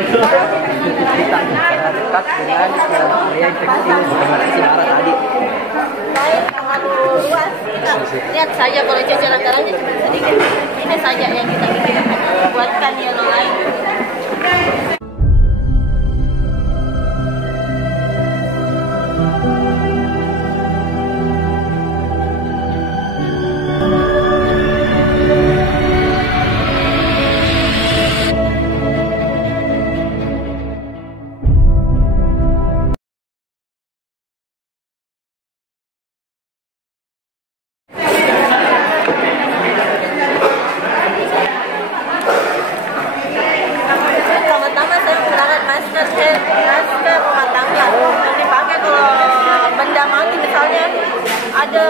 kita dekat dengan area infeksi darah tadi. Lain terlalu luas, kita lihat saja kalau ceceran darahnya cuma sedikit. Ini saja yang kita buatkan yellow line. Masker rumah tangga yang dipakai kalau benda mati, misalnya ada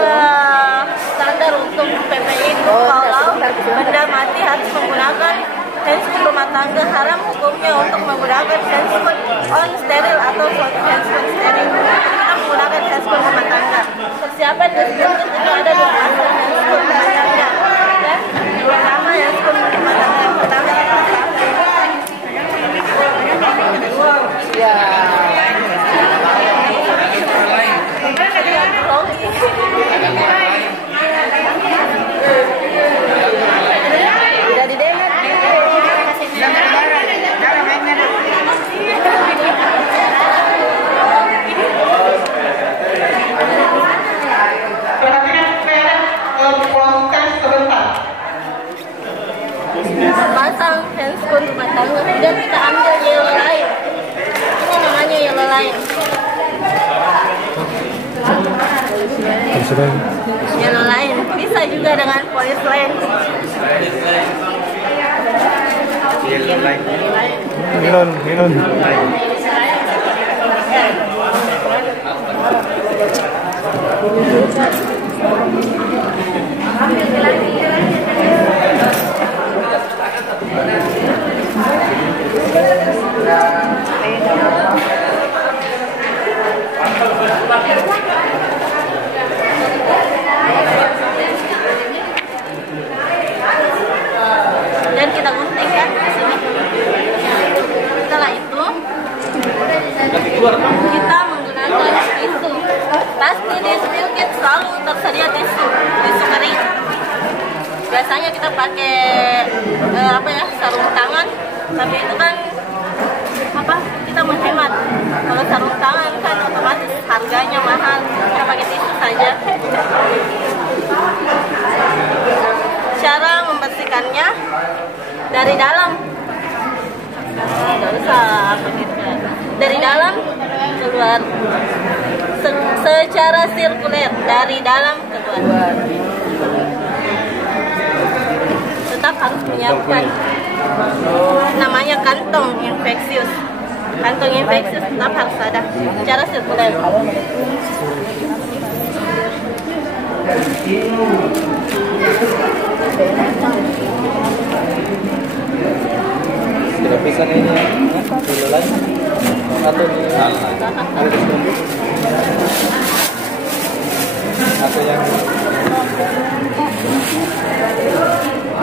standar untuk PPI itu kalau benda mati harus menggunakan handscoon rumah tangga. Haram hukumnya untuk menggunakan handscoon on steril atau handscoon steril. Kita menggunakan handscoon rumah tangga. Persiapan deskriptif itu ada dua pasal handscoon rumah tangga. Ya, pertama handscoon rumah tangga yang pertama ya. Udah didengar. Pasang handscoon rumah tangga dan kita ambil yellow line. Ini namanya yellow line. Yellow line bisa juga dengan police line. Yellow line. Melon. Dan kita gunting kan di sini. Setelah itu kita menggunakan tisu. Pasti di spill kit selalu tersedia tisu kering. Biasanya kita pakai sarung tangan, tapi itu kan kita menghemat. Kalau sarung tangan kan otomatis harganya mahal, kita pakai tisu saja. Cara membersihkannya dari dalam, dari dalam keluar, secara sirkuler dari dalam keluar. Tetap harus menyiapkan namanya kantong infeksius. Kantong infeksius tetap harus ada secara sirkuler. Tidak bisa ini yellow line atau atau yang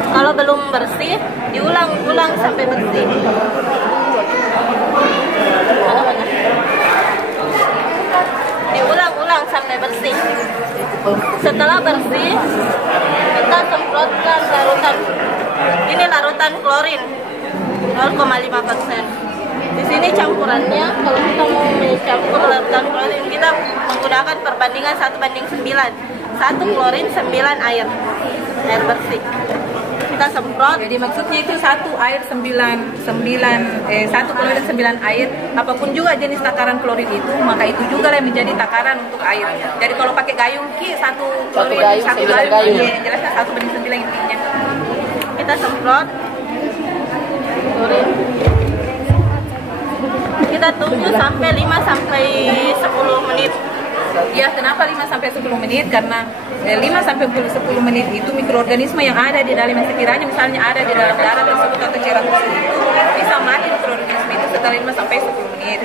kalau belum bersih diulang-ulang sampai bersih. Diulang-ulang sampai bersih. Setelah bersih kita semprotkan larutan. Ini larutan klorin 0,5%. Di sini campurannya, kalau kita mau mencampur larutan klorin, kita menggunakan perbandingan 1:9. 1 klorin 9 air bersih. Kita semprot. Jadi maksudnya itu 1 klorin 9 air. Apapun juga jenis takaran klorin itu, maka itu juga yang menjadi takaran untuk air. Jadi kalau pakai gayung 1 klorin 1 gayung, jelasnya 1:9 intinya. Kita semprot klorin. Kita tunggu sampai 5-10 menit. Ya, kenapa 5-10 menit? Karena 5-10 menit itu mikroorganisme yang ada di dalam, sekiranya misalnya ada di dalam darah tersebut atau cairan tersebut itu bisa mati mikroorganisme itu setelah 5-10 menit.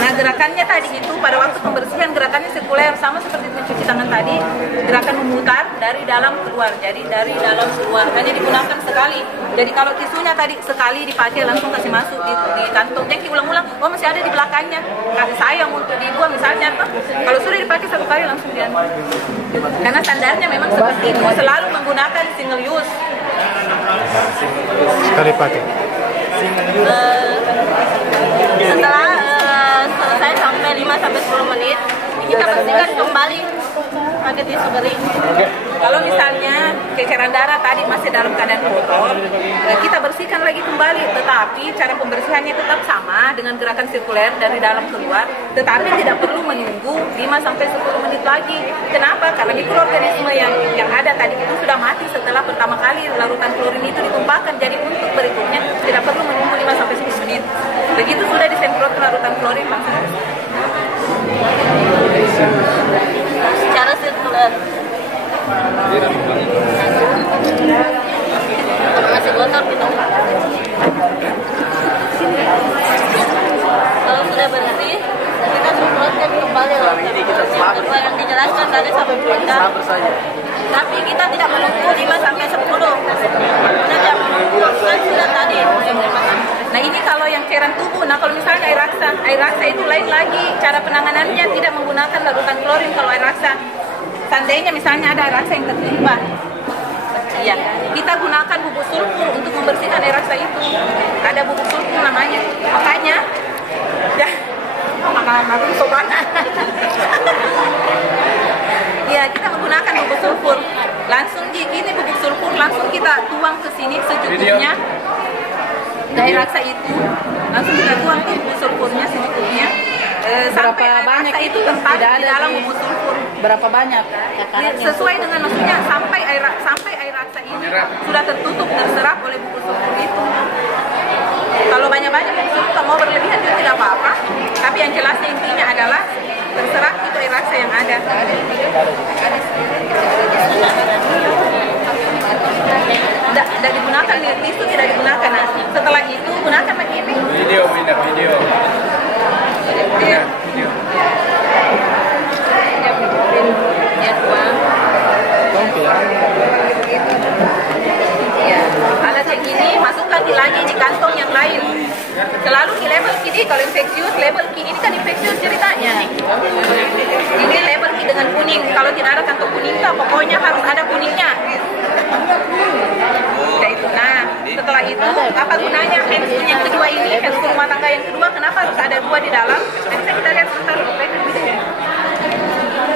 Nah, gerakannya tadi itu pada waktu pembersihan gerakannya sirkuler, sama seperti cuci tangan tadi, gerakan memutar dari dalam keluar. Jadi dari dalam keluar hanya digunakan sekali. Jadi kalau tisunya tadi sekali dipakai langsung kasih masuk di kantong. Jadi ulang-ulang, oh masih ada di belakangnya. Kasih sayang untuk dibuang misalnya. Kalau sudah dipakai satu kali langsung diambil. Karena standarnya memang seperti itu, selalu menggunakan single use. Sekali pakai. Setelah selesai sampai 5-10 menit, kita bersihkan kembali pakai tisu kering. Kalau misalnya keceran darah tadi masih dalam keadaan kotor, kita bersihkan lagi kembali. Tetapi cara pembersihannya tetap sama dengan gerakan sirkuler dari dalam keluar, tetapi tidak perlu menunggu 5-10 menit lagi. Kenapa? Karena mikroorganisme yang ada tadi itu sudah mati setelah pertama kali larutan klorin itu ditumpahkan. Jadi untuk berikutnya tidak perlu menunggu 5-10 menit. Begitu sudah disemprot larutan klorin langsung Secara sirkuler. Kalau masih kotor kita kalau sudah bersih kita semprotkan kembali larutan yang dijelaskan tadi sampai pindah. Tapi kita tidak menunggu 5-10. Kita tidak menunggu kan sudah tadi. Nah ini kalau yang cairan tubuh, nah kalau misalnya air raksa itu lain lagi, cara penanganannya tidak menggunakan larutan klorin kalau air raksa. Seandainya misalnya ada air raksa yang tertumpah, ya kita gunakan bubuk sulfur untuk membersihkan air raksa itu. Ada bubuk sulfur namanya, makanya ya makanan aku sobangan. Ya kita menggunakan bubuk sulfur, langsung gini bubuk sulfur langsung kita tuang ke sini secukupnya. Dari raksa itu langsung kita tuang ke bubuk sulfurnya secukupnya. Sampai banyak raksa itu tempat di dalam bubuk sulfur. Berapa banyak? Sesuai dengan maksudnya sampai air raksa ini sudah tertutup terserap oleh bubuk sulfur itu. Kalau banyak-banyak bubuk sulfur mau berlebihan juga tidak apa-apa. Tapi yang jelasnya intinya adalah terserap itu air raksa yang ada. Tidak digunakan, tisu tidak digunakan. Nah, setelah itu gunakan begini. Video. Ya, tuang. Ya, alat yang ini masukkan lagi di kantong yang lain. Selalu di label kiri kalau infeksius, label kiri ini kan infeksius ceritanya nih. Ini label kiri dengan kuning. Kalau tidak ada kantong kuning, pokoknya harus ada kuningnya. Nah, setelah itu apa gunanya handscoon yang kedua ini, handscoon rumah tangga yang kedua, kenapa harus ada 2 di dalam? Nanti kita lihat sebentar.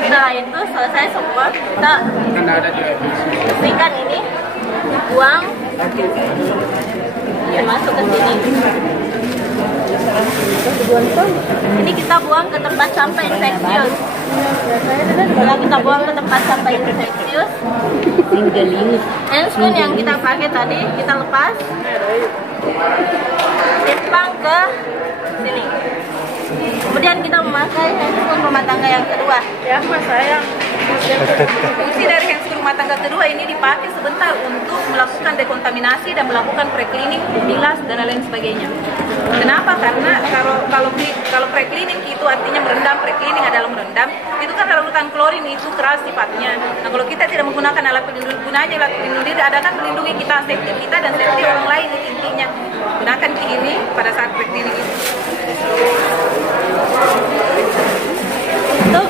Setelah itu selesai semua, kita bersihkan ini, buang, masuk ke sini. Ini kita buang ke tempat sampah infeksius. Setelah kita buang ke tempat sampah infeksius, handscoon yang kita pakai tadi kita lepas, simpang ke sini. Kemudian kita memakai handscoon rumah tangga yang kedua. Ya, Mas sayang. Fungsi dari handscoon rumah tangga kedua ini dipakai sebentar untuk melakukan dekontaminasi dan melakukan precleaning, bilas dan lain sebagainya. Kenapa? Karena kalau precleaning itu artinya merendam, precleaning adalah merendam. Itu kan larutan klorin itu keras sifatnya. Nah kalau kita tidak menggunakan alat pelindung, gunanya alat pelindung diri adalah melindungi kita, safety kita dan safety orang lain itu intinya. Gunakan ini pada saat precleaning itu. Untuk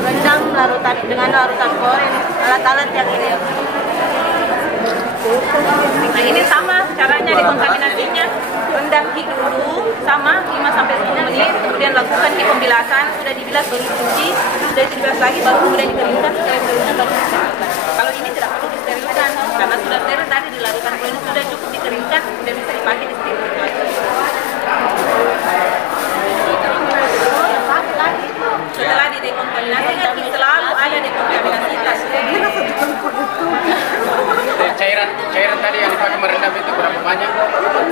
merendam larutan dengan larutan klorin, alat-alat yang ini. Nah ini sama caranya dekontaminasinya. Rendam ki dulu sama 5-10 menit, kemudian lakukan ki pembilasan, sudah dibilas baru dicuci, sudah dibilas lagi baru kemudian dikeringkan, kalau ini tidak perlu disterilkan karena sudah steril tadi dilakukan, kalau ini sudah cukup dikeringkan sudah bisa dipakai di steril. Setelah didekontaminasi kan selalu ada dekontaminasi tas. Cairan tadi yang dipakai merendam itu berapa banyak?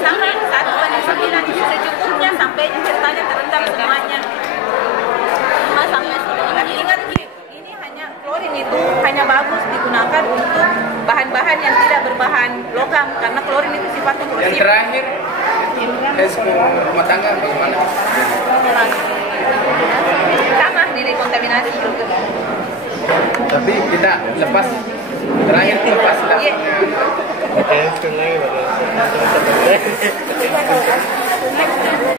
Sama 1/9 secukupnya sampai ceritanya terendam semuanya. 5-10. Ingat ini hanya klorin itu hanya bagus digunakan untuk bahan-bahan yang tidak berbahan logam karena klorin itu sifatnya korosif. Yang terakhir, rumah tangga bagaimana? Sama di dekontaminasi juga. Tapi kita lepas terakhir lepas. Iya. Oke, lagi baru.